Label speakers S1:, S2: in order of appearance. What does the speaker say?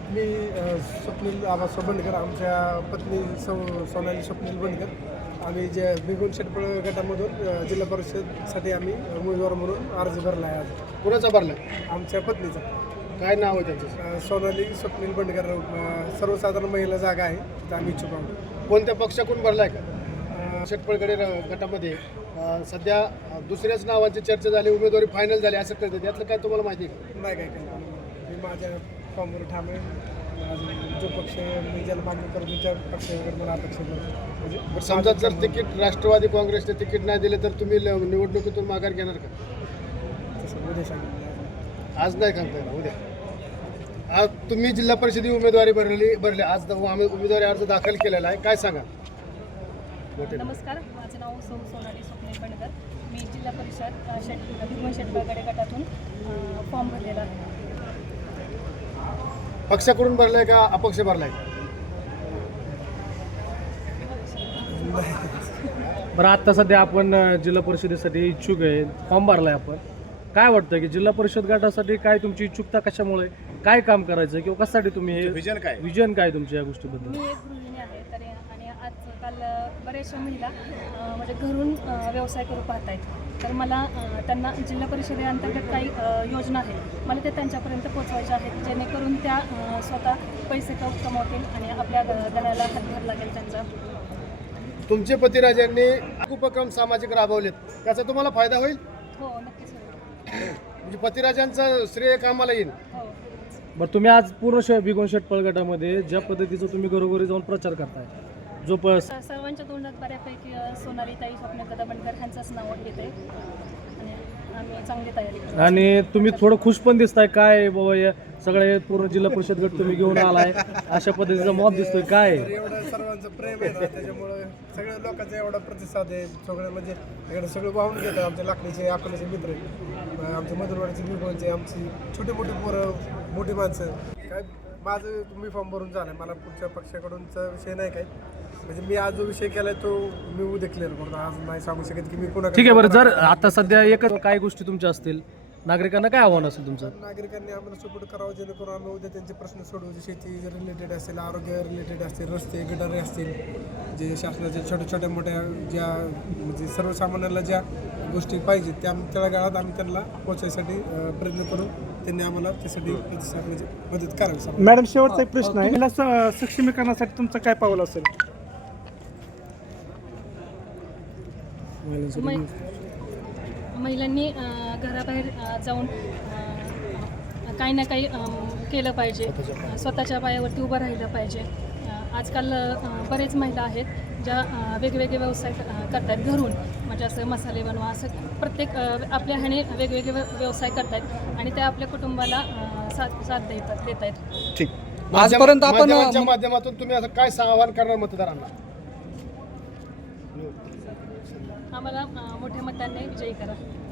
S1: मी स्वप्नील आबासाव बंडकर, आमच्या पत्नी सोनाली स्वप्नील बंडकर. आम्ही जे बिगुल शेटपळ गटामधून जिल्हा परिषदसाठी आम्ही उमेदवार म्हणून अर्ज भरला आहे. आज
S2: कुणाचा भरला?
S1: आमच्या पत्नीचा.
S2: काय नाव आहे त्यांचं?
S1: सोनाली स्वप्नील बंडकर. सर्वसाधारण महिला जागा आहे, तर आम्ही इच्छुक आहोत.
S2: कोणत्या पक्षाकडून भरलाय का? शेटपळगडे गटामध्ये सध्या दुसऱ्याच नावाची चर्चा झाली, उमेदवारी फायनल झाली असं कळतं. त्यातलं काय तुम्हाला माहिती आहे?
S1: नाही काय केलं मी माझ्या फॉर्मवर ठाम आहे. जो पक्ष मी ज्याला मागणी करतो त्या पक्षाकडे मला अपेक्षा करतो.
S2: बरं, समजा जर तिकीट राष्ट्रवादी काँग्रेसने तिकीट नाही दिले तर तुम्ही निवडणुकीतून माघार घेणार का?
S1: तसं उद्या सांगितलं.
S2: आज नाही सांगता येणार, उद्या. आज तुम्ही जिल्हा परिषदेची उमेदवारी भरली आज आम्ही उमेदवारी अर्ज दाखल केलेला आहे, काय सांगा?
S3: नमस्कार, माझं नाव सोनाली स्वप्नील बंडकर. मी जिल्हा परिषद बिगुल शेटपळगडे गटातून फॉर्म भरलेला आहे.
S2: पक्षाकडून भरलाय का अपक्ष भरलाय?
S4: बरं, आत्ता सध्या आपण जिल्हा परिषदेसाठी इच्छुक आहे, फॉर्म भरलाय आपण. काय वाटतं की जिल्हा परिषद गटासाठी काय तुमची इच्छुकता कशामुळे, काय काम करायचं किंवा कशासाठी तुम्ही हे विजन काय तुमच्या या गोष्टीबद्दल?
S3: मी एक गृहिणी आहे तर आणि आजकाल बऱ्याचशा महिला म्हणजे घरून व्यवसाय करू पाहत आहेत. तर मला त्यांना जिल्हा परिषदेअंतर्गत काही योजना आहेत, मला ते त्यांच्यापर्यंत पोचवायच्या आहेत, जेणेकरून त्या स्वतः पैसे कमवतील आणि आपल्या घराला हातभार लागेल त्यांचा.
S2: तुमचे पतिराजांनी उपक्रम सामाजिक राबवलेत, त्याचा तुम्हाला फायदा होईल?
S3: हो, नक्कीच होईल.
S2: म्हणजे पतिराजांचा श्रेय कामाला येईल.
S3: हो.
S4: बरं, तुम्ही आज पूर्ण बिगुल शेटपळ गटामध्ये ज्या पद्धतीचा तुम्ही घरोघरी जाऊन प्रचार करताय, जो
S3: सर्वांच्या तोंडात बऱ्यापैकी सोनालीताई स्वप्नकदा बंडकर ह्यांचंच नाव येते आणि आम्ही चांगली तयारी करतो.
S4: आणि तुम्ही थोडं खुश पण दिसताय. काय बाबा, या सगळे पूर्ण जिल्हा परिषद गट तुम्ही घेऊन आलाय, अशा पद्धतीचा मॉब दिसतोय, काय
S1: एवढं सर्वांचं प्रेम आहे ना, त्याच्यामुळे सगळ्या लोकांचा एवढा प्रतिसाद आहे. सगळं म्हणजे इकडे सगळं वाहून घेतात. आमच्या लाकडीचे अकोल्याचे मित्र आहे, आमच्या मधुरवाडीचे बिगुलचे, आमची छोटी मोठी पोरं, मोठी माणसं. काय माझं मी फॉर्म भरून झालं, मला पुढच्या पक्षाकडूनचा विषय नाही काय. म्हणजे मी आज जो विषय केलाय तो मी उद्या क्लिअर करतो. आज नाही सांगू शकत की मी कोणा.
S4: ठीक आहे. बरं, जर आता सध्या एकच काही गोष्टी तुमच्या असतील, नागरिकांना काय आव्हान असेल तुमचं?
S1: नागरिकांनी आम्हाला सपोर्ट करावा, जेणेकरून आम्ही उद्या त्यांचे प्रश्न सोडवू. जे शेती रिलेटेड असेल, आरोग्य रिलेटेड असतील, रस्ते गटारे असतील, जे शासनाच्या छोट्या मोठ्या ज्या म्हणजे सर्वसामान्यांना ज्या गोष्टी पाहिजेत त्या काळात आम्ही त्यांना पोहोचण्यासाठी प्रयत्न करू. त्यांनी आम्हाला त्यासाठी म्हणजे मदत करावी.
S5: मॅडम, शेवटचा एक प्रश्न आहे, महिला सक्षमीकरणासाठी तुमचं काय पाऊल असेल?
S3: महिलांनी घराबाहेर जाऊन काही ना काही केलं पाहिजे, स्वतःच्या पायावरती उभं राहिलं पाहिजे. आजकाल बरेच महिला आहेत ज्या वेगवेगळे व्यवसाय करतात घरून, म्हणजे असं मसाले बनवा, असं प्रत्येक आपल्या ह्याने वेगवेगळे व्यवसाय करतात आणि त्या आपल्या कुटुंबाला साथ देत आहेत.
S2: ठीक. आजपर्यंत आपण माध्यमातून तुम्ही असं काय आवाहन करणार मतदारांना?
S3: आम्हाला मोठ्या मतांनी विजयी करा.